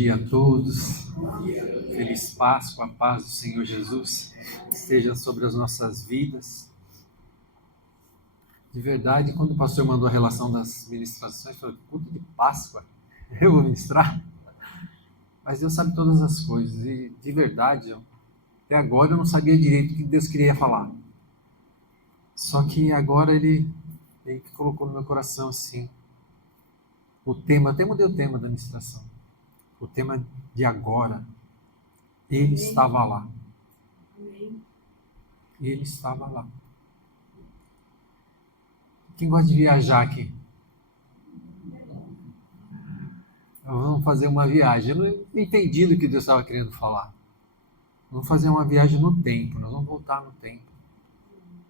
dia a todos. Feliz Páscoa, a paz do Senhor Jesus esteja sobre as nossas vidas. De verdade, quando o pastor mandou a relação das ministrações, eu falei, culto de Páscoa, eu vou ministrar? Mas Deus sabe todas as coisas e, de verdade, até agora eu não sabia direito o que Deus queria falar. Só que agora Ele colocou no meu coração assim, o tema, até mudei o tema da ministração. O tema de agora, Ele estava lá. Ele estava lá. Quem gosta de viajar aqui? Vamos fazer uma viagem. Eu não entendi do que Deus estava querendo falar. Vamos fazer uma viagem no tempo, nós vamos voltar no tempo.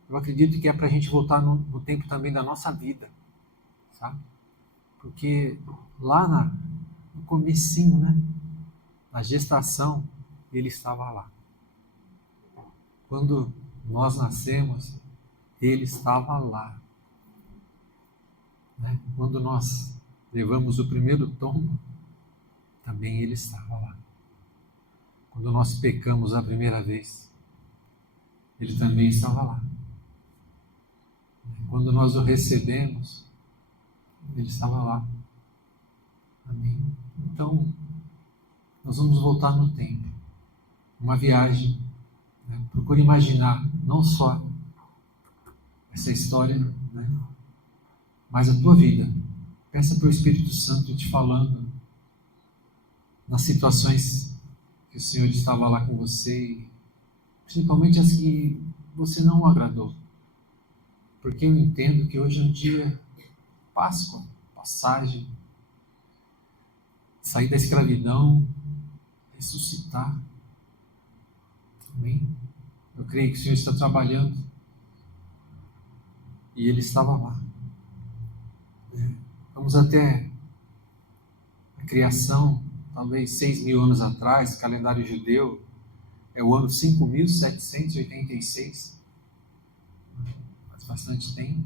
Eu acredito que é para a gente voltar no tempo também da nossa vida, sabe? Porque lá no comecinho, né? Na gestação, Ele estava lá. Quando nós nascemos, Ele estava lá. Né? Quando nós levamos o primeiro tombo, também Ele estava lá. Quando nós pecamos a primeira vez, Ele também estava lá. Quando nós o recebemos, Ele estava lá. Amém? Então, nós vamos voltar no tempo. Uma viagem. Né? Procure imaginar não só essa história, né? Mas a tua vida. Peça para o Espírito Santo te falando nas situações que o Senhor estava lá com você, principalmente as que você não agradou. Porque eu entendo que hoje é um dia Páscoa, passagem, sair da escravidão, ressuscitar. Amém? Eu creio que o Senhor está trabalhando e Ele estava lá. Vamos até a criação, talvez 6.000 anos atrás, calendário judeu, é o ano 5.786. Faz bastante tempo.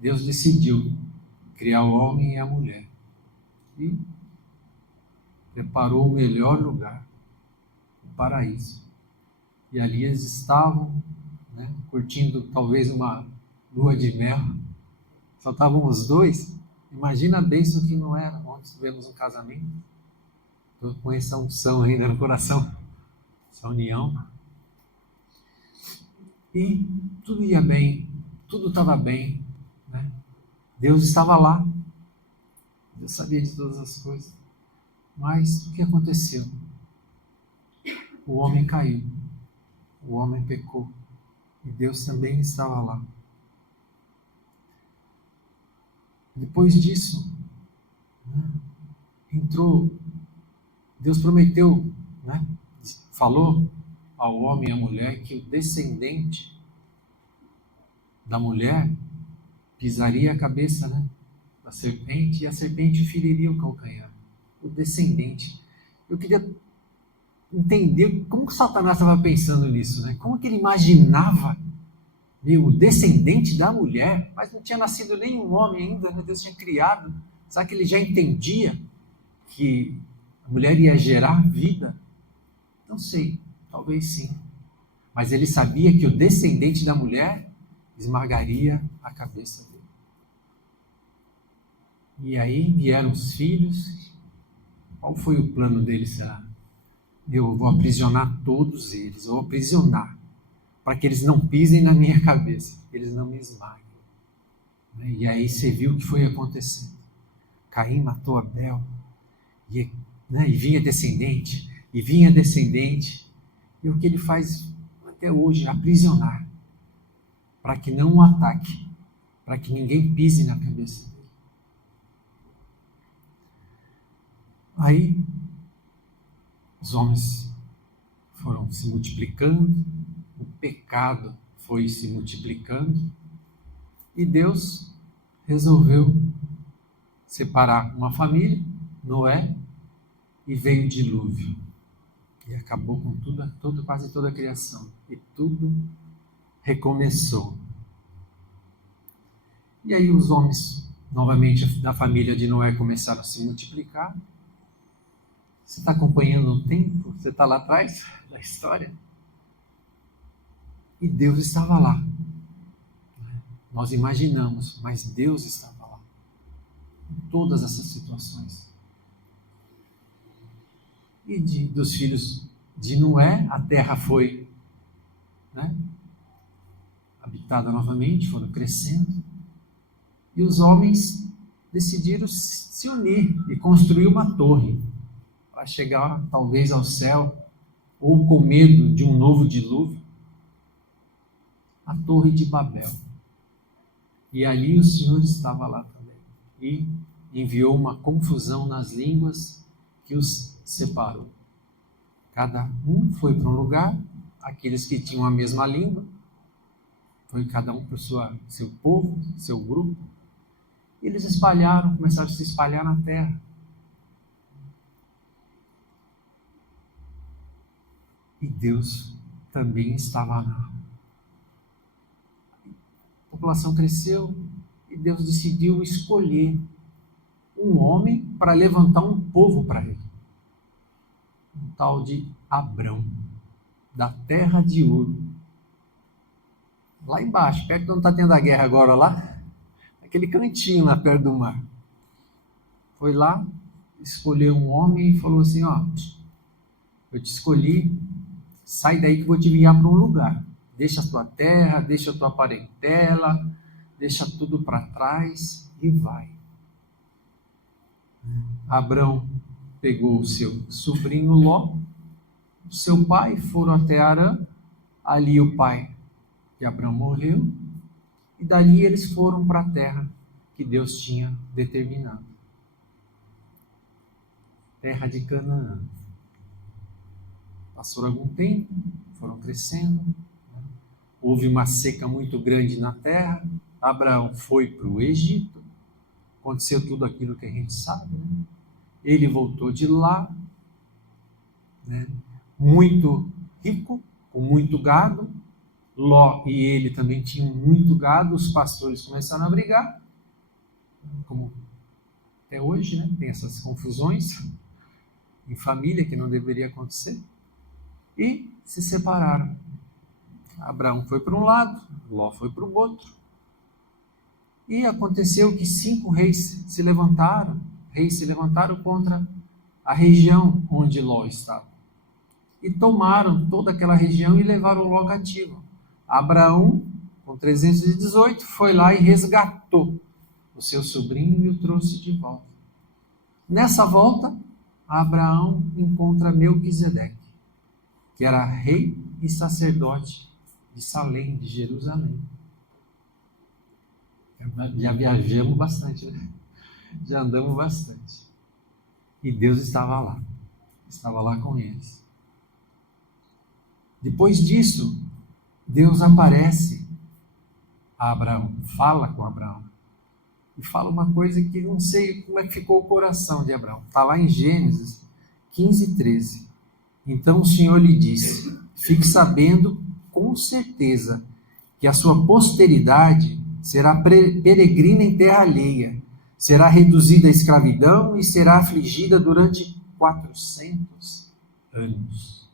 Deus decidiu criar o homem e a mulher. E preparou o melhor lugar, o paraíso. E ali eles estavam, né, curtindo talvez uma lua de mel. Só estavam os dois. Imagina a bênção que não era. Ontem tivemos um casamento. Estou com essa unção ainda no coração. Essa união. E tudo ia bem. Tudo estava bem. Né? Deus estava lá. Deus sabia de todas as coisas. Mas o que aconteceu? O homem caiu. O homem pecou. E Deus também estava lá. Depois disso, né, Deus prometeu, né, falou ao homem e à mulher que o descendente da mulher pisaria a cabeça, né, da serpente e a serpente feriria o calcanhar. O descendente. Eu queria entender como que Satanás estava pensando nisso, né? Como que ele imaginava o descendente da mulher, mas não tinha nascido nenhum homem ainda, né? Deus tinha criado. Será que ele já entendia que a mulher ia gerar vida? Não sei, talvez sim. Mas ele sabia que o descendente da mulher esmagaria a cabeça dele. E aí vieram os filhos. Qual foi o plano dele, será? Eu vou aprisionar todos eles, eu vou aprisionar, para que eles não pisem na minha cabeça, que eles não me esmaguem. E aí você viu o que foi acontecendo. Caim matou Abel, e vinha descendente, e vinha descendente, e o que ele faz até hoje, aprisionar, para que não o ataque, para que ninguém pise na cabeça dele. Aí, os homens foram se multiplicando, o pecado foi se multiplicando, e Deus resolveu separar uma família, Noé, e veio o dilúvio. E acabou com quase toda a criação. E tudo recomeçou. E aí os homens, novamente, da família de Noé começaram a se multiplicar. Você está acompanhando o tempo? Você está lá atrás da história? E Deus estava lá. Nós imaginamos, mas Deus estava lá. Em todas essas situações. E dos filhos de Noé, a terra foi, né, habitada novamente, foram crescendo. E os homens decidiram se unir e construir uma torre para chegar talvez ao céu, ou com medo de um novo dilúvio. A Torre de Babel. E ali o Senhor estava lá também. E enviou uma confusão nas línguas que os separou. Cada um foi para um lugar, aqueles que tinham a mesma língua, foi cada um para o seu povo, seu grupo. E eles espalharam, começaram a se espalhar na terra. E Deus também estava lá. A população cresceu e Deus decidiu escolher um homem para levantar um povo para ele. Um tal de Abrão, da terra de Ur. Lá embaixo, perto de onde está tendo a guerra agora lá, aquele cantinho lá perto do mar. Foi lá, escolheu um homem e falou assim, ó, eu te escolhi, sai daí que eu vou te enviar para um lugar. Deixa a tua terra, deixa a tua parentela, deixa tudo para trás e vai. Abrão pegou o seu sobrinho Ló, seu pai, foram até Harã, ali o pai de Abrão morreu, e dali eles foram para a terra que Deus tinha determinado. Terra de Canaã. Passou algum tempo, foram crescendo, houve uma seca muito grande na terra, Abraão foi para o Egito, aconteceu tudo aquilo que a gente sabe, né? Ele voltou de lá, né, muito rico, com muito gado. Ló e ele também tinham muito gado, os pastores começaram a brigar, como até hoje, né? Tem essas confusões em família que não deveria acontecer, e se separaram. Abraão foi para um lado, Ló foi para o outro, e aconteceu que 5 reis se levantaram contra a região onde Ló estava, e tomaram toda aquela região e levaram Ló cativo. Abraão, com 318, foi lá e resgatou o seu sobrinho e o trouxe de volta. Nessa volta, Abraão encontra Melquisedeque, que era rei e sacerdote de Salém, de Jerusalém. Já viajamos bastante, né? Já andamos bastante. E Deus estava lá com eles. Depois disso, Deus aparece a Abraão, fala com Abraão, e fala uma coisa que não sei como é que ficou o coração de Abraão. Está lá em Gênesis 15:13. Então o Senhor lhe disse, fique sabendo com certeza que a sua posteridade será peregrina em terra alheia, será reduzida à escravidão e será afligida durante 400 anos.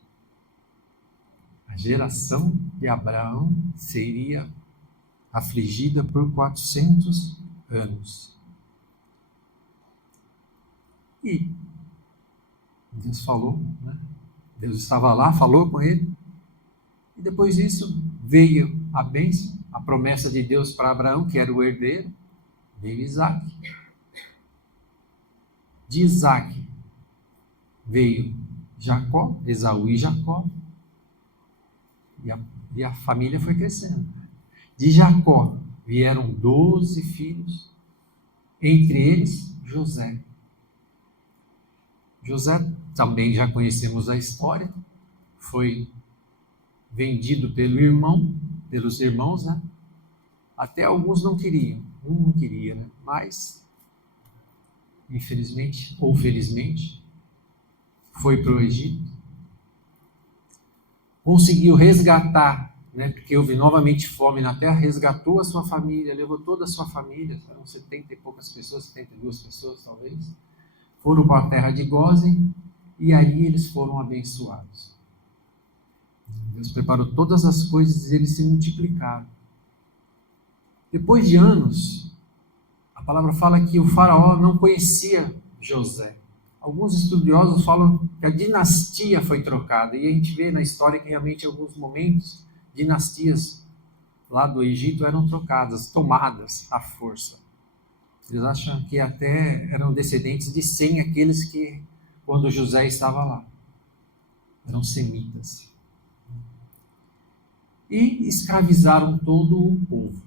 A geração de Abraão seria afligida por 400 anos. E Deus falou, né? Deus estava lá, falou com ele. E depois disso veio a bênção, a promessa de Deus para Abraão, que era o herdeiro, veio Isaac. De Isaac veio Jacó, Esaú e Jacó. E a família foi crescendo. De Jacó vieram 12 filhos, entre eles José. José, também já conhecemos a história, foi vendido pelos irmãos, né? Até alguns não queriam, um não queria, né? Mas, infelizmente ou felizmente, foi para o Egito. Conseguiu resgatar, né? Porque houve novamente fome na terra, resgatou a sua família, levou toda a sua família, eram 70 e poucas pessoas, 72 pessoas talvez, foram para a terra de Gósen, e ali eles foram abençoados. Deus preparou todas as coisas e eles se multiplicaram. Depois de anos, a palavra fala que o faraó não conhecia José. Alguns estudiosos falam que a dinastia foi trocada, e a gente vê na história que realmente em alguns momentos, dinastias lá do Egito eram trocadas, tomadas à força. Eles acham que até eram descendentes de Sem, aqueles que, quando José estava lá, eram semitas. E escravizaram todo o povo.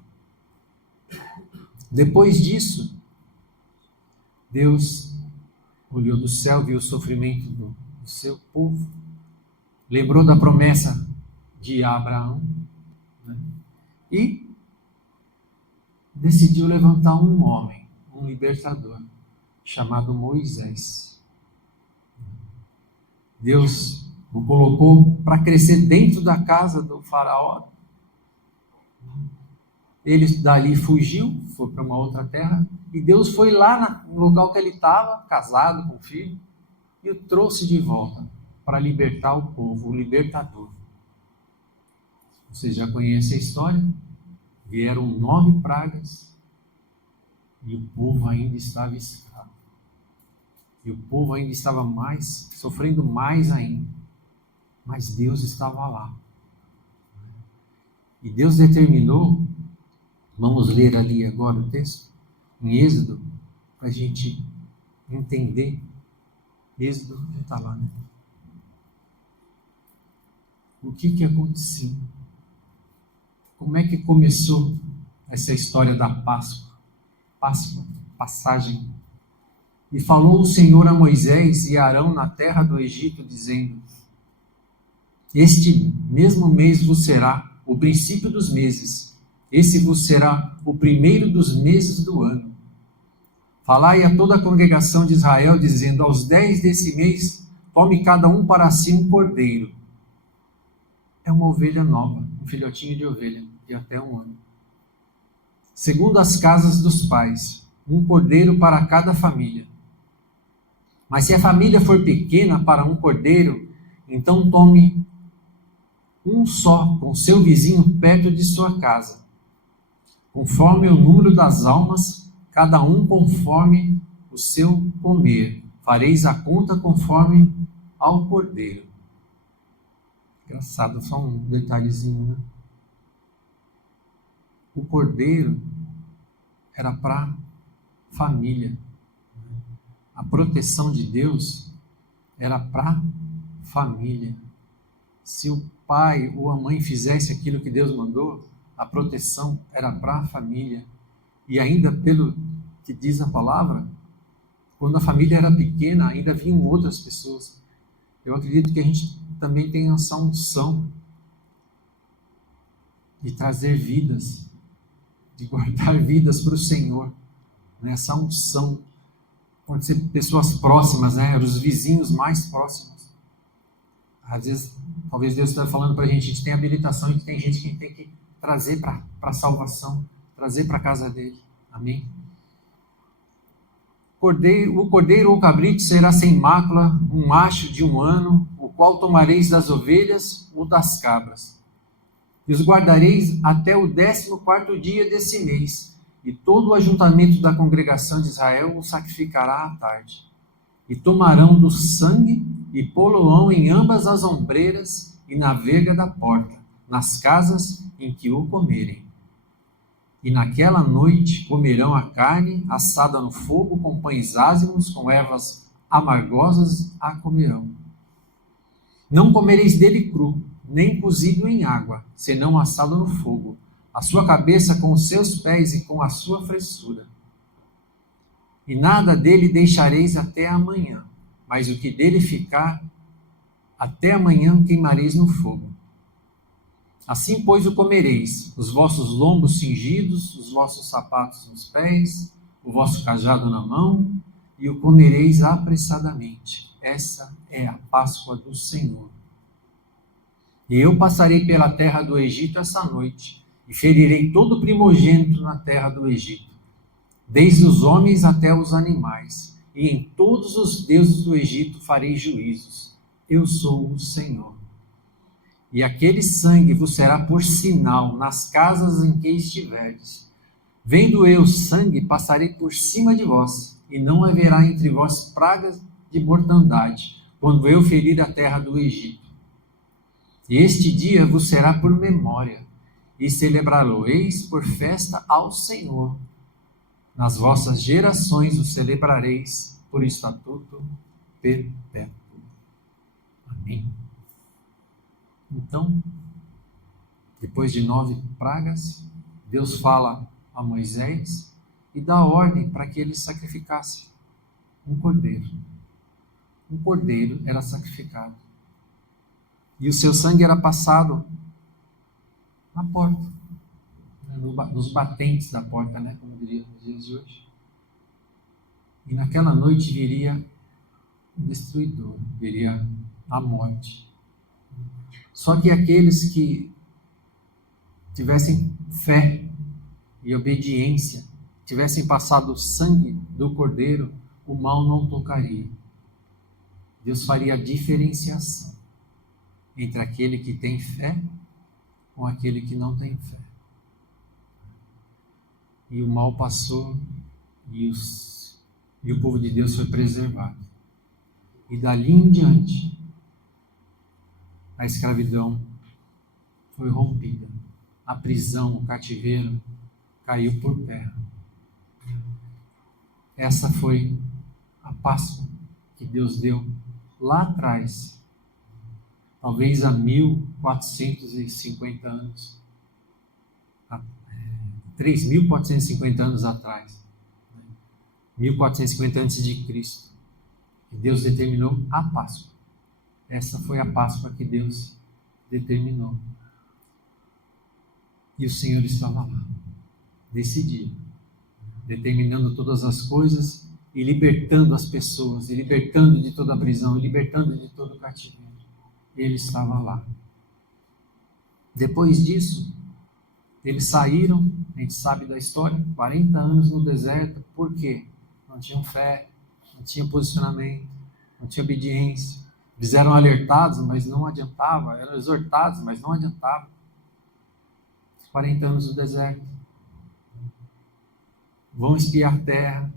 Depois disso, Deus olhou do céu, viu o sofrimento do seu povo, lembrou da promessa de Abraão, né? E decidiu levantar um homem, um libertador, chamado Moisés. Deus o colocou para crescer dentro da casa do faraó. Ele dali fugiu, foi para uma outra terra, e Deus foi lá no local que ele estava, casado com o filho, e o trouxe de volta para libertar o povo, o libertador. Você já conhece a história? Vieram 9 pragas e o povo ainda estava escravo. E o povo ainda estava sofrendo mais ainda. Mas Deus estava lá. E Deus determinou, vamos ler ali agora o texto, em Êxodo, para a gente entender. Êxodo está lá, né? O que aconteceu? Como é que começou essa história da Páscoa? Passagem. E falou o Senhor a Moisés e a Arão na terra do Egito, dizendo: este mesmo mês vos será o princípio dos meses, esse vos será o primeiro dos meses do ano. Falai a toda a congregação de Israel, dizendo: aos 10 desse mês, tome cada um para si um cordeiro. É uma ovelha nova, um filhotinho de ovelha, de até 1 ano. Segundo as casas dos pais, um cordeiro para cada família. Mas se a família for pequena para um cordeiro, então tome um só com seu vizinho perto de sua casa. Conforme o número das almas, cada um conforme o seu comer. Fareis a conta conforme ao cordeiro. Engraçado, só um detalhezinho, né? O cordeiro era para família. A proteção de Deus era para família. Se o pai ou a mãe fizesse aquilo que Deus mandou, a proteção era para a família. E ainda pelo que diz a palavra, quando a família era pequena, ainda vinham outras pessoas. Eu acredito que a gente também tem essa unção de trazer vidas, de guardar vidas para o Senhor. Essa unção pode ser pessoas próximas, né? Os vizinhos mais próximos. Às vezes, talvez Deus esteja falando para a gente tem habilitação e tem gente que tem que trazer para a salvação, trazer para a casa dele. Amém? O cordeiro ou cabrito será sem mácula, um macho de 1 ano, o qual tomareis das ovelhas ou das cabras. E os guardareis até o 14º dia desse mês, e todo o ajuntamento da congregação de Israel o sacrificará à tarde. E tomarão do sangue e pô-lo-ão em ambas as ombreiras e na verga da porta, nas casas em que o comerem. E naquela noite comerão a carne assada no fogo, com pães ázimos, com ervas amargosas a comerão. Não comereis dele cru, nem cozido em água, senão assado no fogo, a sua cabeça com os seus pés e com a sua fressura. E nada dele deixareis até amanhã, mas o que dele ficar, até amanhã queimareis no fogo. Assim, pois, o comereis, os vossos lombos cingidos, os vossos sapatos nos pés, o vosso cajado na mão, e o comereis apressadamente. Essa é a Páscoa do Senhor. E eu passarei pela terra do Egito essa noite, e ferirei todo primogênito na terra do Egito, desde os homens até os animais, e em todos os deuses do Egito farei juízos. Eu sou o Senhor. E aquele sangue vos será por sinal nas casas em que estiverdes. Vendo eu sangue, passarei por cima de vós, e não haverá entre vós pragas de mortandade, quando eu ferir a terra do Egito. E este dia vos será por memória, e celebrá-lo-eis por festa ao Senhor. Nas vossas gerações o celebrareis por estatuto perpétuo. Amém. Então, depois de 9 pragas, Deus fala a Moisés e dá ordem para que ele sacrificasse um cordeiro. Um cordeiro era sacrificado. E o seu sangue era passado na porta, nos batentes da porta, como diria nos dias de hoje. E naquela noite viria o destruidor, viria a morte. Só que aqueles que tivessem fé e obediência, tivessem passado o sangue do cordeiro, o mal não tocaria. Deus faria a diferenciação entre aquele que tem fé com aquele que não tem fé. E o mal passou e o povo de Deus foi preservado. E dali em diante, a escravidão foi rompida. A prisão, o cativeiro, caiu por terra. Essa foi a Páscoa que Deus deu lá atrás, talvez há 1450 anos, 3.450 anos atrás, 1450 antes de Cristo, que Deus determinou a Páscoa. Essa foi a Páscoa que Deus determinou. E o Senhor estava lá, nesse dia, determinando todas as coisas e libertando as pessoas, e libertando de toda a prisão, e libertando de todo o cativeiro. Ele estava lá. Depois disso, eles saíram, a gente sabe da história, 40 anos no deserto. Por quê? Não tinham fé, não tinham posicionamento, não tinham obediência. Eles eram alertados, mas não adiantava, eram exortados, mas não adiantava. 40 anos no deserto. Vão espiar a terra.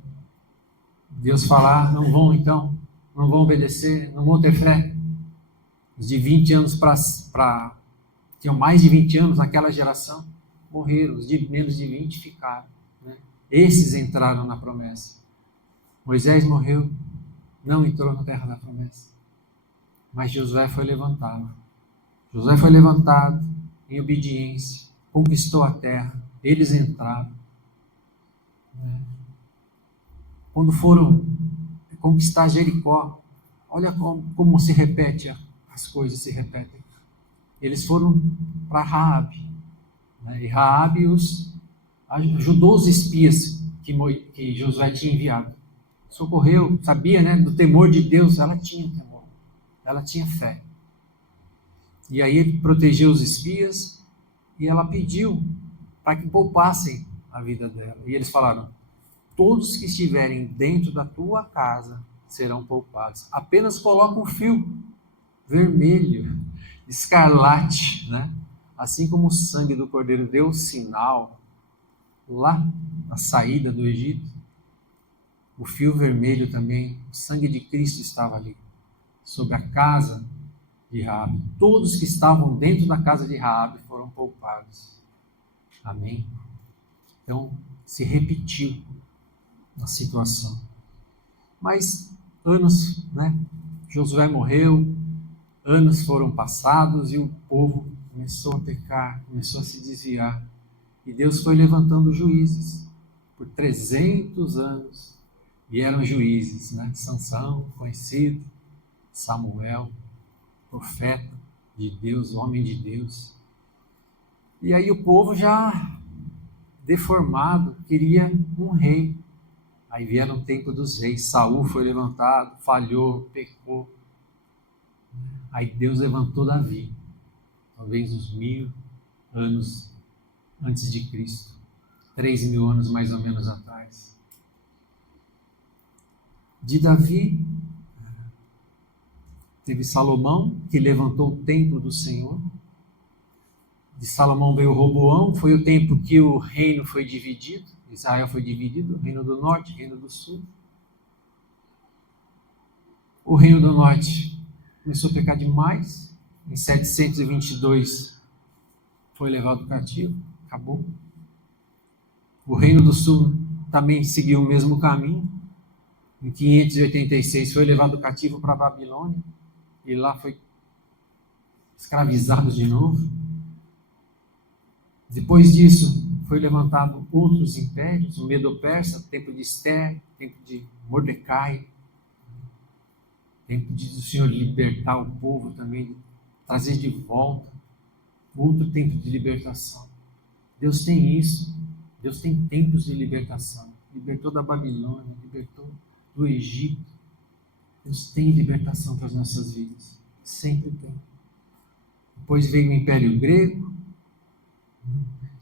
Deus falar, não vão então, não vão obedecer, não vão ter fé. Os de 20 anos tinham mais de 20 anos naquela geração, morreram. Os de menos de 20 ficaram. Esses entraram na promessa. Moisés morreu, não entrou na terra da promessa. Mas Josué foi levantado. Josué foi levantado em obediência, conquistou a terra, eles entraram. Quando foram conquistar Jericó, olha como se repete, as coisas se repetem. Eles foram para Raabe, e Raabe ajudou os espias que Josué tinha enviado. Socorreu, sabia, do temor de Deus. Ela tinha temor, ela tinha fé. E aí ele protegeu os espias e ela pediu para que poupassem a vida dela. E eles falaram: todos que estiverem dentro da tua casa serão poupados. Apenas coloca um fio vermelho, escarlate, assim como o sangue do cordeiro deu o sinal lá na saída do Egito. O fio vermelho também, o sangue de Cristo estava ali, sobre a casa de Raabe. Todos que estavam dentro da casa de Raabe foram poupados. Amém? Então, se repetiu a situação. Mas anos, Josué morreu, anos foram passados e o povo começou a pecar, começou a se desviar. E Deus foi levantando juízes. Por 300 anos vieram juízes, Sansão, conhecido, Samuel, profeta de Deus, homem de Deus. E aí o povo já deformado queria um rei. Aí vieram o tempo dos reis. Saul foi levantado, falhou, pecou. Aí Deus levantou Davi, talvez uns 1000 anos antes de Cristo, 3.000 anos mais ou menos atrás. De Davi, teve Salomão, que levantou o templo do Senhor. De Salomão veio Roboão, foi o tempo que o reino foi dividido. Israel foi dividido, reino do norte, reino do sul. O reino do norte começou a pecar demais. Em 722 foi levado cativo, acabou. O reino do sul também seguiu o mesmo caminho. Em 586 foi levado cativo para a Babilônia e lá foi escravizado de novo. Depois disso foi levantado outros impérios, o Medo-Persa, o tempo de Ester, o tempo de Mordecai, o tempo de o Senhor libertar o povo também, trazer de volta, outro tempo de libertação. Deus tem isso, Deus tem tempos de libertação. Libertou da Babilônia, libertou do Egito. Deus tem libertação para as nossas vidas, sempre tem. Depois veio o Império Grego,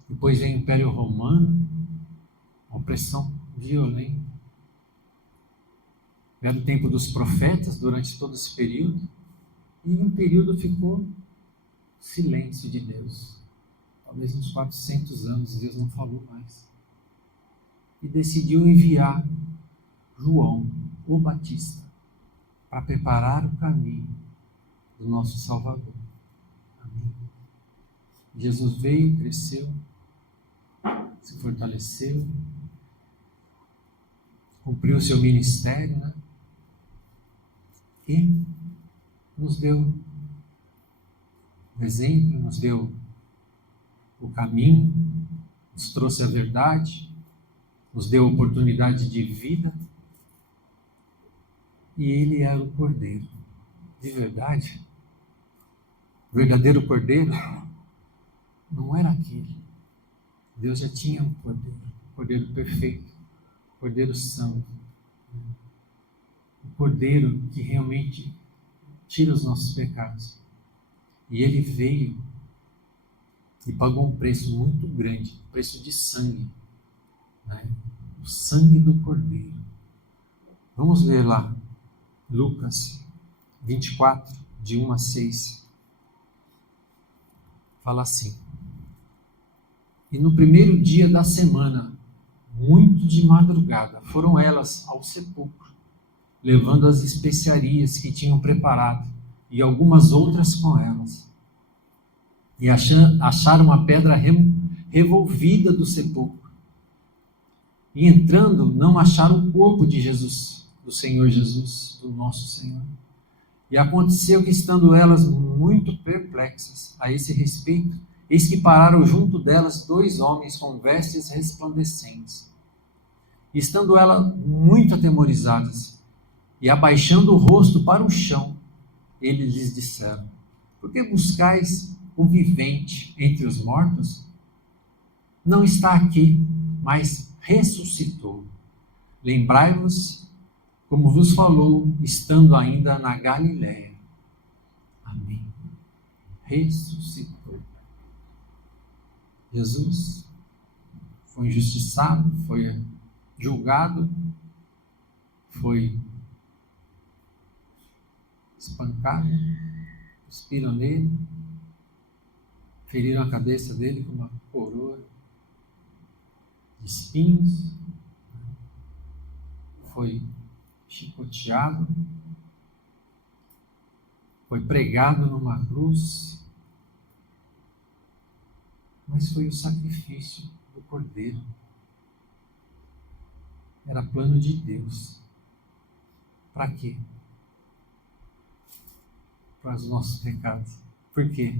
depois veio o Império Romano, opressão violenta. Era o tempo dos profetas durante todo esse período, e um período ficou silêncio de Deus. Talvez uns 400 anos Deus não falou mais. E decidiu enviar João, o Batista, para preparar o caminho do nosso Salvador. Amém. Jesus veio, cresceu, se fortaleceu, cumpriu o seu ministério, né? E nos deu o exemplo, nos deu o caminho, nos trouxe a verdade, nos deu oportunidade de vida. E ele era o Cordeiro. De verdade, o verdadeiro Cordeiro não era aquele. Deus já tinha um Cordeiro, Cordeiro perfeito, Cordeiro santo, o Cordeiro que realmente tira os nossos pecados. E ele veio e pagou um preço muito grande, preço de sangue, né? O sangue do Cordeiro. Vamos ler lá, Lucas 24, de 1 a 6. Fala assim: E no primeiro dia da semana, muito de madrugada, foram elas ao sepulcro, levando as especiarias que tinham preparado, e algumas outras com elas. E acharam a pedra revolvida do sepulcro. E entrando, não acharam o corpo de Jesus, do Senhor Jesus, do nosso Senhor. E aconteceu que, estando elas muito perplexas a esse respeito, eis que pararam junto delas 2 homens com vestes resplandecentes. E estando elas muito atemorizadas, e abaixando o rosto para o chão, eles lhes disseram: Por que buscais o vivente entre os mortos? Não está aqui, mas ressuscitou. Lembrai-vos como vos falou, estando ainda na Galiléia. Amém. Ressuscitou. Jesus foi injustiçado, foi julgado, foi espancado, cuspiram nele, feriram a cabeça dele com uma coroa de espinhos, foi chicoteado, foi pregado numa cruz, mas foi o sacrifício do Cordeiro. Era plano de Deus. Para quê? Para os nossos pecados. Por quê?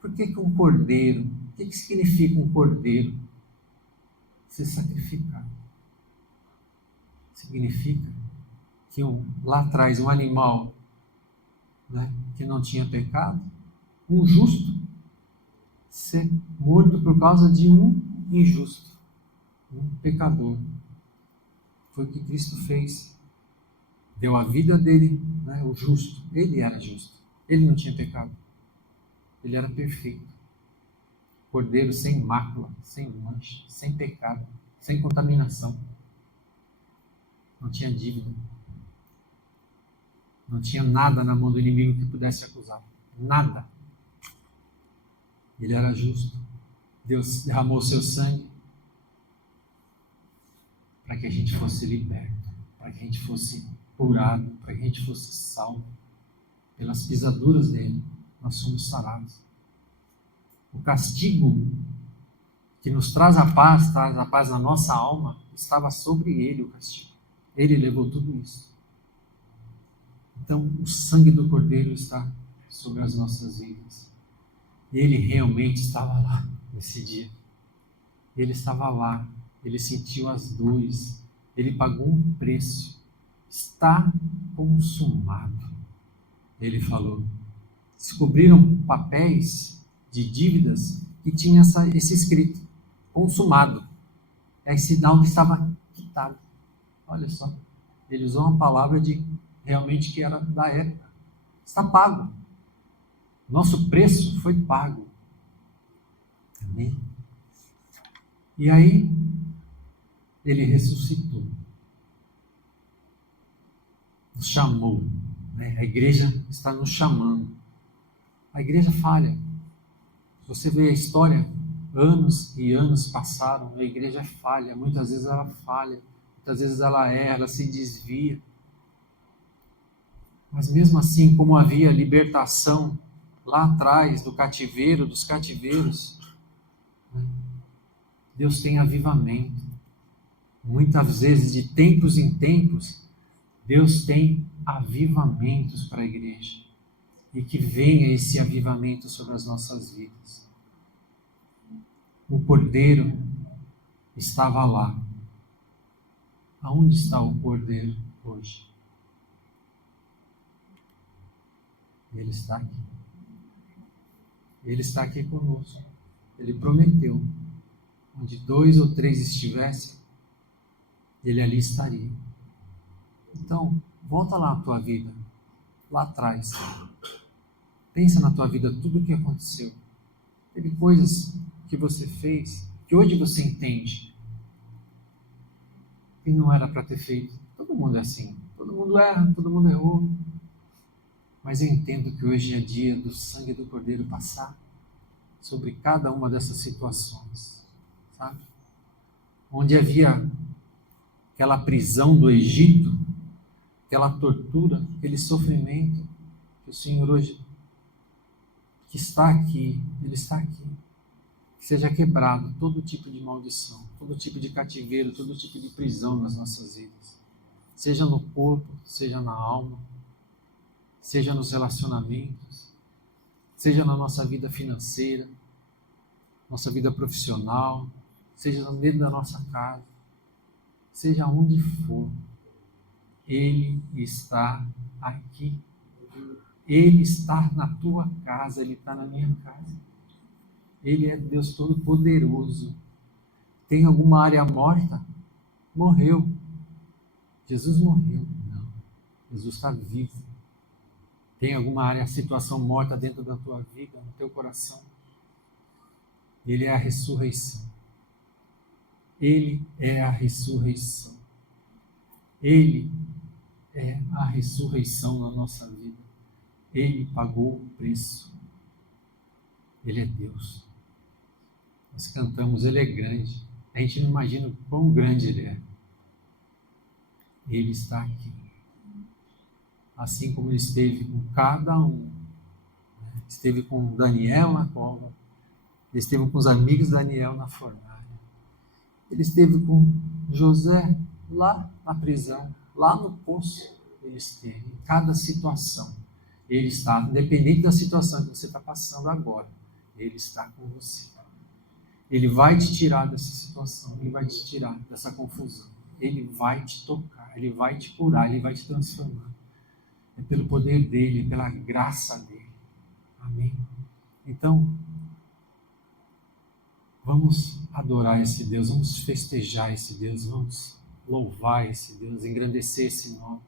Por que um cordeiro? O que significa um cordeiro ser sacrificado? Significa que lá atrás um animal, né, que não tinha pecado, um justo, ser morto por causa de um injusto, um pecador. Foi o que Cristo fez. Deu a vida dele, né, o justo. Ele era justo. Ele não tinha pecado. Ele era perfeito. Cordeiro sem mácula, sem mancha, sem pecado, sem contaminação. não tinha dívida, não tinha nada na mão do inimigo que pudesse acusar. Nada. Ele era justo. Deus derramou o seu sangue para que a gente fosse liberto, para que a gente fosse curado, para que a gente fosse salvo. Pelas pisaduras dele, nós somos sarados. O castigo que nos traz a paz na nossa alma, estava sobre ele o castigo. Ele levou tudo isso. Então, o sangue do Cordeiro está sobre as nossas vidas. Ele realmente estava lá nesse dia. Ele estava lá. Ele sentiu as dores. Ele pagou um preço. Está consumado. Ele falou. Descobriram papéis de dívidas que tinha esse escrito. Consumado. É sinal que estava quitado. Olha só. Ele usou uma palavra de realmente que era da época. Está pago. Nosso preço foi pago. Amém? E aí, ele ressuscitou. Nos chamou. Né? A igreja está nos chamando. A igreja falha. Se você vê a história, anos e anos passaram, a igreja falha. Muitas vezes ela falha. Muitas vezes ela erra, ela se desvia. Mas mesmo assim, como havia libertação lá atrás do cativeiro, dos cativeiros, Deus tem avivamento. Muitas vezes, de tempos em tempos, Deus tem avivamentos para a igreja. E que venha esse avivamento sobre as nossas vidas. O Cordeiro estava lá. Aonde está o Cordeiro hoje? Ele está aqui. Ele está aqui conosco. Ele prometeu. Onde 2 ou 3 estivessem, ele ali estaria. Então, volta lá na tua vida. Lá atrás. Pensa na tua vida, tudo o que aconteceu. Teve coisas que você fez, que hoje você entende. E não era para ter feito. Todo mundo é assim. Todo mundo erra, todo mundo errou. Mas eu entendo que hoje é dia do sangue do Cordeiro passar sobre cada uma dessas situações, sabe? Onde havia aquela prisão do Egito, aquela tortura, aquele sofrimento, que o Senhor hoje, que está aqui, Ele está aqui. Que seja quebrado todo tipo de maldição, todo tipo de cativeiro, todo tipo de prisão nas nossas vidas. Seja no corpo, seja na alma, seja nos relacionamentos, seja na nossa vida financeira, nossa vida profissional, seja dentro da nossa casa, seja onde for, Ele está aqui. Ele está na tua casa, Ele está na minha casa. Ele é Deus Todo-Poderoso. Tem alguma área morta? Morreu. Jesus morreu. Não. Jesus está vivo. Tem alguma área, situação morta dentro da tua vida, no teu coração? Ele é a ressurreição. Ele é a ressurreição. Ele é a ressurreição na nossa vida. Ele pagou o preço. Ele é Deus. Nós cantamos, Ele é grande. A gente não imagina o quão grande Ele é. Ele está aqui. Assim como Ele esteve com cada um. Esteve com Daniel na cova. Ele esteve com os amigos de Daniel na fornalha. Ele esteve com José lá na prisão, lá no poço. Ele esteve em cada situação. Ele está, independente da situação que você está passando agora, Ele está com você. Ele vai te tirar dessa situação, Ele vai te tirar dessa confusão. Ele vai te tocar, Ele vai te curar, Ele vai te transformar. É pelo poder dEle, é pela graça dEle. Amém? Então, vamos adorar esse Deus, vamos festejar esse Deus, vamos louvar esse Deus, engrandecer esse nome.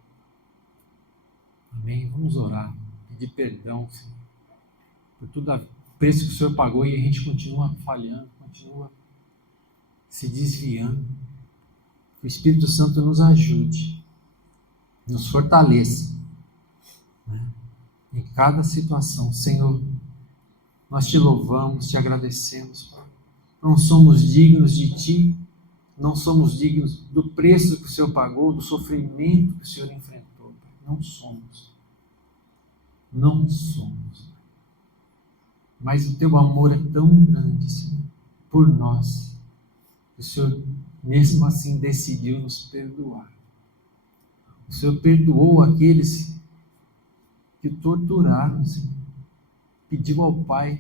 Amém? Vamos orar, pedir perdão, Senhor, por todo o preço que o Senhor pagou e a gente continua falhando, continua se desviando. Que o Espírito Santo nos ajude nos fortaleça, né, em cada situação. Senhor, nós te louvamos, te agradecemos, Pai. Não somos dignos de Ti, não somos dignos do preço que o Senhor pagou, do sofrimento que o Senhor enfrentou, Pai. Não somos. Não somos. Mas o Teu amor é tão grande, Senhor, por nós, que o Senhor mesmo assim decidiu nos perdoar. O Senhor perdoou aqueles que o torturaram, Senhor. Pediu ao Pai,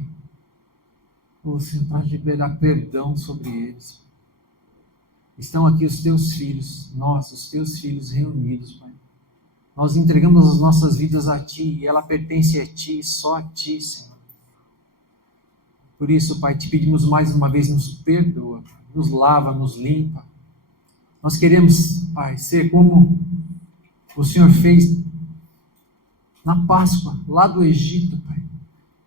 Senhor, para liberar perdão sobre eles. Estão aqui os teus filhos, nós, os teus filhos reunidos, Pai. Nós entregamos as nossas vidas a Ti, e ela pertence a Ti, só a Ti, Senhor. Por isso, Pai, te pedimos mais uma vez, nos perdoa, nos lava, nos limpa. Nós queremos, Pai, ser como o Senhor fez na Páscoa, lá do Egito, Pai,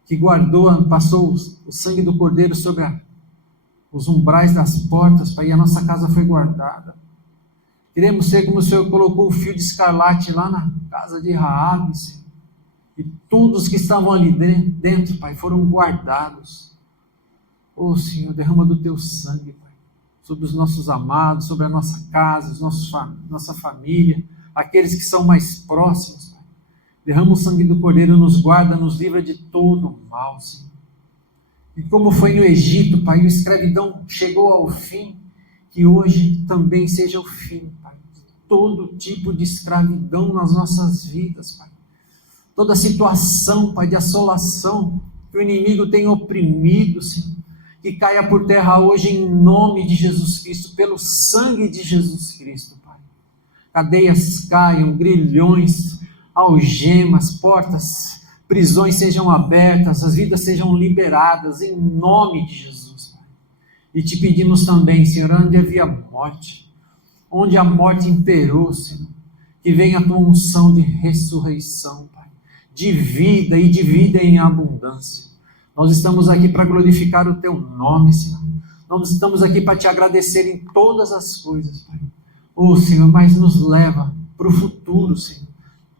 que guardou, passou o sangue do Cordeiro sobre os umbrais das portas, Pai, e a nossa casa foi guardada. Queremos ser como o Senhor colocou o fio de escarlate lá na casa de Raabe, Senhor, e todos que estavam ali dentro, Pai, foram guardados. Senhor, derrama do Teu sangue, Pai, sobre os nossos amados, sobre a nossa casa, nossa família, aqueles que são mais próximos, Pai. Derrama o sangue do Cordeiro, nos guarda, nos livra de todo o mal, Senhor. E como foi no Egito, Pai, a escravidão chegou ao fim, que hoje também seja o fim, Pai, de todo tipo de escravidão nas nossas vidas, Pai. Toda situação, Pai, de assolação que o inimigo tem oprimido, Senhor, que caia por terra hoje em nome de Jesus Cristo, pelo sangue de Jesus Cristo, Pai. Cadeias caiam, grilhões, algemas, portas, prisões sejam abertas, as vidas sejam liberadas em nome de Jesus, Pai. E te pedimos também, Senhor, onde havia morte, onde a morte imperou, Senhor, que venha a Tua unção de ressurreição, Pai, de vida e de vida em abundância. Nós estamos aqui para glorificar o Teu nome, Senhor. Nós estamos aqui para Te agradecer em todas as coisas, Pai. Senhor, mas nos leva para o futuro, Senhor.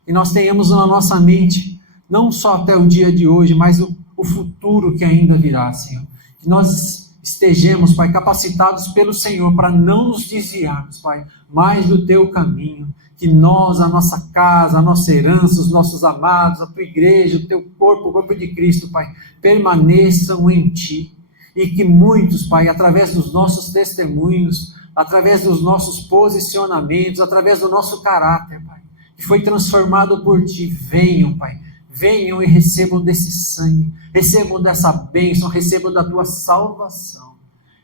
E nós tenhamos na nossa mente, não só até o dia de hoje, mas o futuro que ainda virá, Senhor. Que nós estejamos, Pai, capacitados pelo Senhor para não nos desviarmos, Pai, mais do Teu caminho. Que nós, a nossa casa, a nossa herança, os nossos amados, a Tua igreja, o Teu corpo, o corpo de Cristo, Pai, permaneçam em Ti. E que muitos, Pai, através dos nossos testemunhos, através dos nossos posicionamentos, através do nosso caráter, Pai, que foi transformado por Ti, venham, Pai, venham e recebam desse sangue, recebam dessa bênção, recebam da Tua salvação.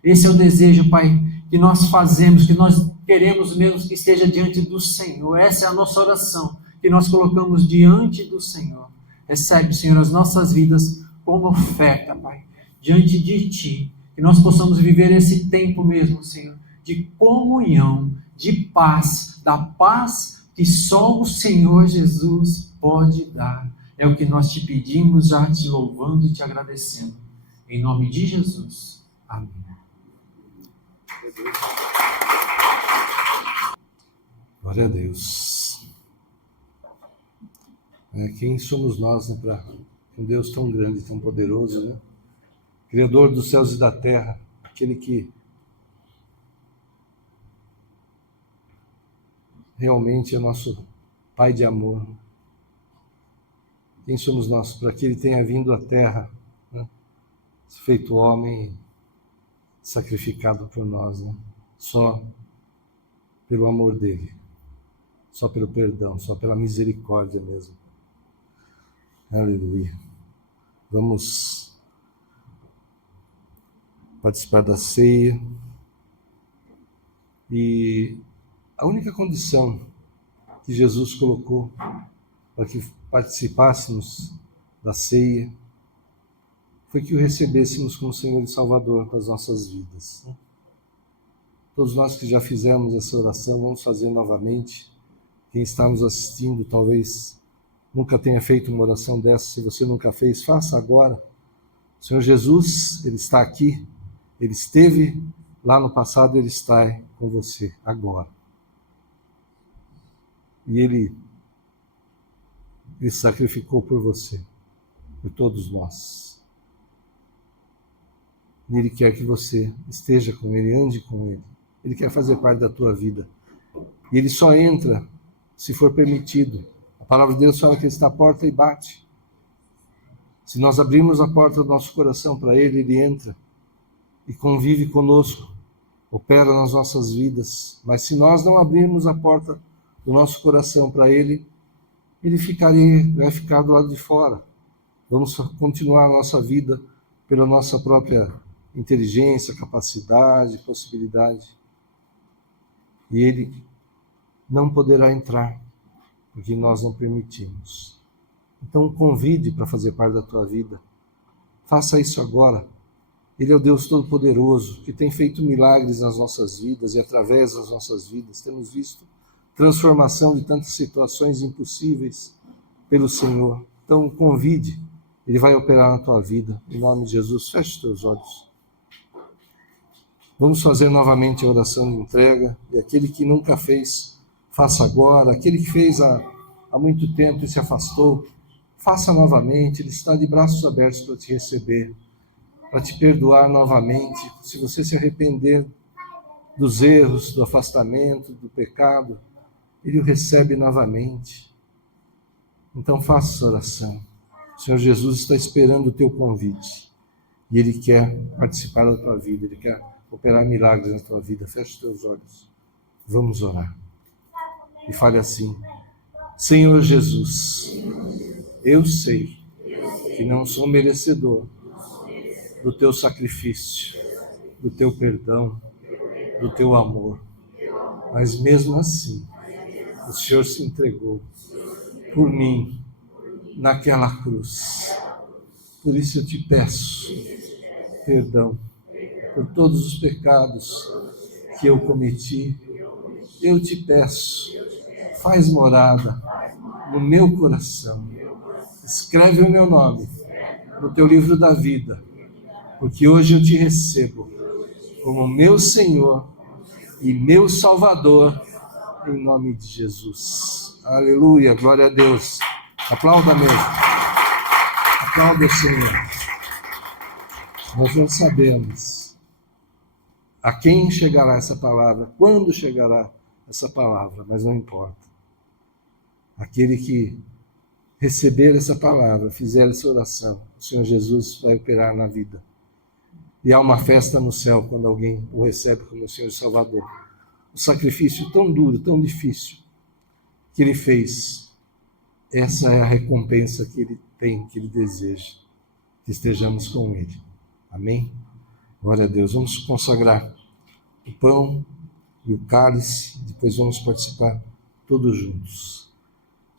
Esse é o desejo, Pai, que nós fazemos, que nós queremos mesmo que esteja diante do Senhor. Essa é a nossa oração, que nós colocamos diante do Senhor. Recebe, Senhor, as nossas vidas como oferta, Pai, diante de Ti, que nós possamos viver esse tempo mesmo, Senhor, de comunhão, de paz, da paz que só o Senhor Jesus pode dar. É o que nós te pedimos, já te louvando e te agradecendo. Em nome de Jesus. Amém. Glória a Deus. Quem somos nós, né, para um Deus tão grande, tão poderoso, né? Criador dos céus e da terra, aquele que realmente é nosso Pai de amor. Quem somos nós para que Ele tenha vindo à terra, né, feito homem, sacrificado por nós, né? Só pelo amor dele, só pelo perdão, só pela misericórdia mesmo. Aleluia. Vamos participar da ceia. E a única condição que Jesus colocou para que participássemos da ceia foi que o recebêssemos como Senhor e Salvador das nossas vidas. Todos nós que já fizemos essa oração, vamos fazer novamente. Quem está nos assistindo talvez nunca tenha feito uma oração dessa. Se você nunca fez, faça agora. O Senhor Jesus, Ele está aqui, Ele esteve lá no passado, Ele está com você agora. E Ele Ele se sacrificou por você, por todos nós. E Ele quer que você esteja com Ele, ande com Ele. Ele quer fazer parte da tua vida. E Ele só entra se for permitido. A palavra de Deus fala que Ele está à porta e bate. Se nós abrirmos a porta do nosso coração para Ele, Ele entra e convive conosco, opera nas nossas vidas. Mas se nós não abrirmos a porta do nosso coração para Ele, Ele vai ficar do lado de fora. Vamos continuar a nossa vida pela nossa própria inteligência, capacidade, possibilidade. E Ele não poderá entrar, porque nós não permitimos. Então convide para fazer parte da tua vida. Faça isso agora. Ele é o Deus Todo-Poderoso, que tem feito milagres nas nossas vidas e através das nossas vidas. Temos visto transformação de tantas situações impossíveis pelo Senhor. Então convide, Ele vai operar na tua vida. Em nome de Jesus, feche os teus olhos. Vamos fazer novamente a oração de entrega. E aquele que nunca fez, faça agora. Aquele que fez há muito tempo e se afastou, faça novamente. Ele está de braços abertos para te receber, para te perdoar novamente. Se você se arrepender dos erros, do afastamento, do pecado, Ele o recebe novamente. Então faça essa oração. O Senhor Jesus está esperando o teu convite. E Ele quer participar da tua vida. Ele quer operar milagres na tua vida. Feche os teus olhos. Vamos orar. E fale assim: Senhor Jesus, eu sei que não sou merecedor do teu sacrifício, do teu perdão, do teu amor. Mas mesmo assim, o Senhor se entregou por mim naquela cruz. Por isso eu te peço perdão por todos os pecados que eu cometi. Eu te peço, faz morada no meu coração. Escreve o meu nome no teu livro da vida, porque hoje eu te recebo como meu Senhor e meu Salvador, em nome de Jesus. Aleluia, glória a Deus. Aplauda mesmo. Aplauda o Senhor. Nós não sabemos a quem chegará essa palavra, quando chegará essa palavra, mas não importa. Aquele que receber essa palavra, fizer essa oração, o Senhor Jesus vai operar na vida. E há uma festa no céu quando alguém o recebe como o Senhor Salvador. O sacrifício tão duro, tão difícil que Ele fez, essa é a recompensa que Ele tem, que Ele deseja, que estejamos com Ele. Amém? Glória a Deus. Vamos consagrar o pão e o cálice, depois vamos participar todos juntos.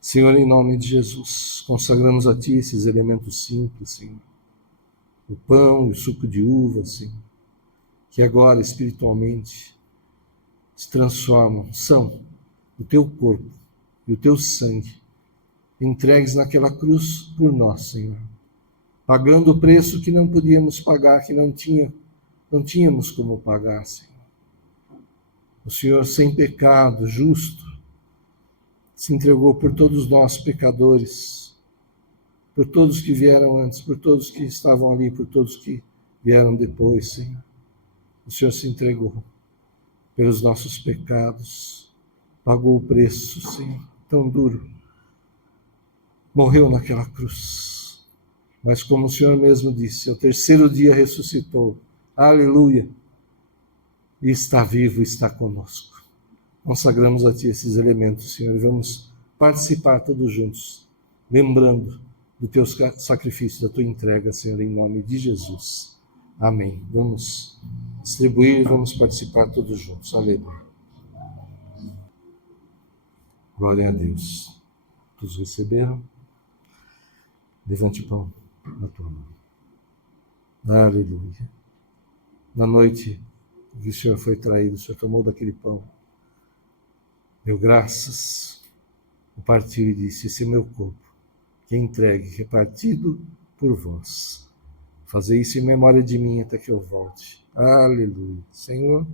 Senhor, em nome de Jesus, consagramos a Ti esses elementos simples, Senhor. O pão e o suco de uva, Senhor, que agora espiritualmente se transformam, são o Teu corpo e o Teu sangue, entregues naquela cruz por nós, Senhor, pagando o preço que não podíamos pagar, que não tínhamos como pagar, Senhor. O Senhor, sem pecado, justo, se entregou por todos nós, pecadores, por todos que vieram antes, por todos que estavam ali, por todos que vieram depois, Senhor. O Senhor se entregou pelos nossos pecados, pagou o preço, Senhor, tão duro. Morreu naquela cruz. Mas como o Senhor mesmo disse, ao terceiro dia ressuscitou. Aleluia! E está vivo, está conosco. Consagramos a Ti esses elementos, Senhor, e vamos participar todos juntos, lembrando do Teu sacrifício, da Tua entrega, Senhor, em nome de Jesus. Amém. Vamos distribuir e vamos participar todos juntos. Aleluia. Glória a Deus. Todos receberam? Levante o pão na tua mão. Aleluia. Na noite em que o Senhor foi traído, o Senhor tomou daquele pão, deu graças, o partiu e disse: esse é meu corpo, que é entregue, repartido por vós. Fazei isso em memória de mim até que eu volte. Aleluia. Senhor,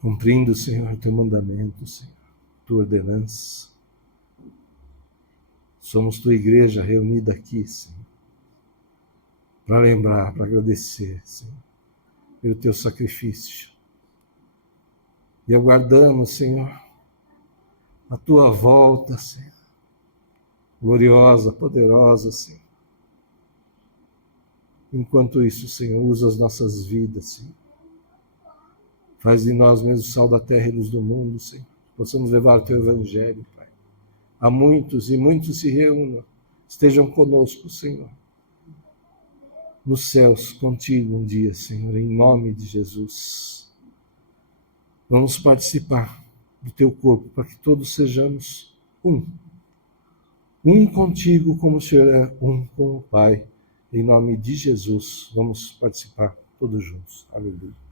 cumprindo, Senhor, o teu mandamento, Senhor, tua ordenança, Somos tua igreja reunida aqui, Senhor, para lembrar, para agradecer, Senhor, pelo teu sacrifício. E aguardamos, Senhor, a tua volta, Senhor, gloriosa, poderosa, Senhor. Enquanto isso, Senhor, usa as nossas vidas, Senhor. Faz de nós mesmo sal da terra e luz do mundo, Senhor. Possamos levar o teu evangelho, Pai. A muitos, e muitos se reúnam. Estejam conosco, Senhor. Nos céus, contigo um dia, Senhor, em nome de Jesus. Vamos participar do teu corpo, para que todos sejamos um. Um contigo, como o Senhor é um com o Pai. Em nome de Jesus, vamos participar todos juntos. Aleluia.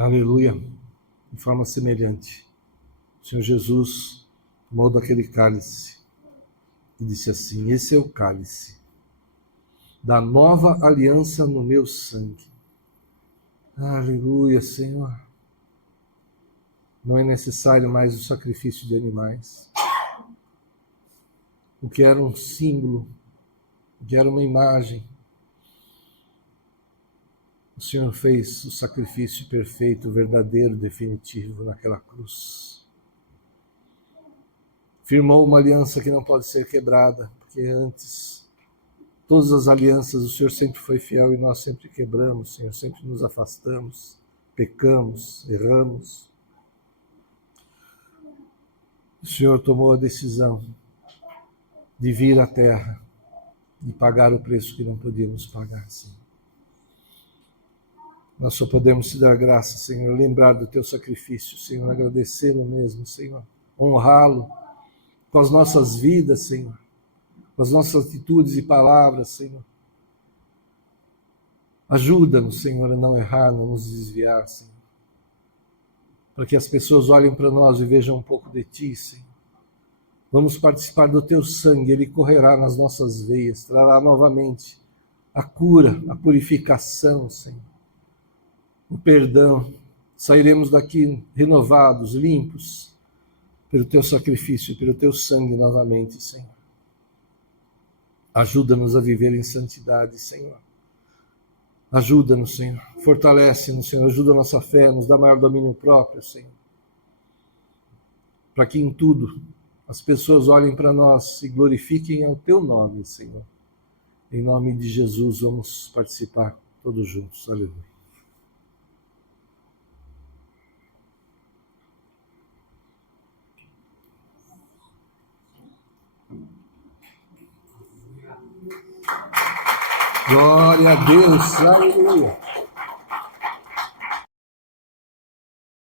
Aleluia. De forma semelhante, o Senhor Jesus tomou daquele cálice e disse assim: esse é o cálice da nova aliança no meu sangue. Aleluia, Senhor. Não é necessário mais o sacrifício de animais. O que era um símbolo, o que era uma imagem, o Senhor fez o sacrifício perfeito, verdadeiro, definitivo naquela cruz. Firmou uma aliança que não pode ser quebrada, porque antes, todas as alianças, o Senhor sempre foi fiel e nós sempre quebramos, Senhor, sempre nos afastamos, pecamos, erramos. O Senhor tomou a decisão de vir à terra e pagar o preço que não podíamos pagar, Senhor. Nós só podemos te dar graça, Senhor, lembrar do teu sacrifício, Senhor, agradecê-lo mesmo, Senhor, honrá-lo com as nossas vidas, Senhor, com as nossas atitudes e palavras, Senhor. Ajuda-nos, Senhor, a não errar, não nos desviar, Senhor, para que as pessoas olhem para nós e vejam um pouco de ti, Senhor. Vamos participar do teu sangue, ele correrá nas nossas veias, trará novamente a cura, a purificação, Senhor, o perdão. Sairemos daqui renovados, limpos, pelo teu sacrifício, pelo teu sangue novamente, Senhor. Ajuda-nos a viver em santidade, Senhor. Ajuda-nos, Senhor. Fortalece-nos, Senhor. Ajuda a nossa fé, nos dá maior domínio próprio, Senhor. Para que em tudo as pessoas olhem para nós e glorifiquem ao teu nome, Senhor. Em nome de Jesus, vamos participar todos juntos. Aleluia. Glória a Deus, aleluia.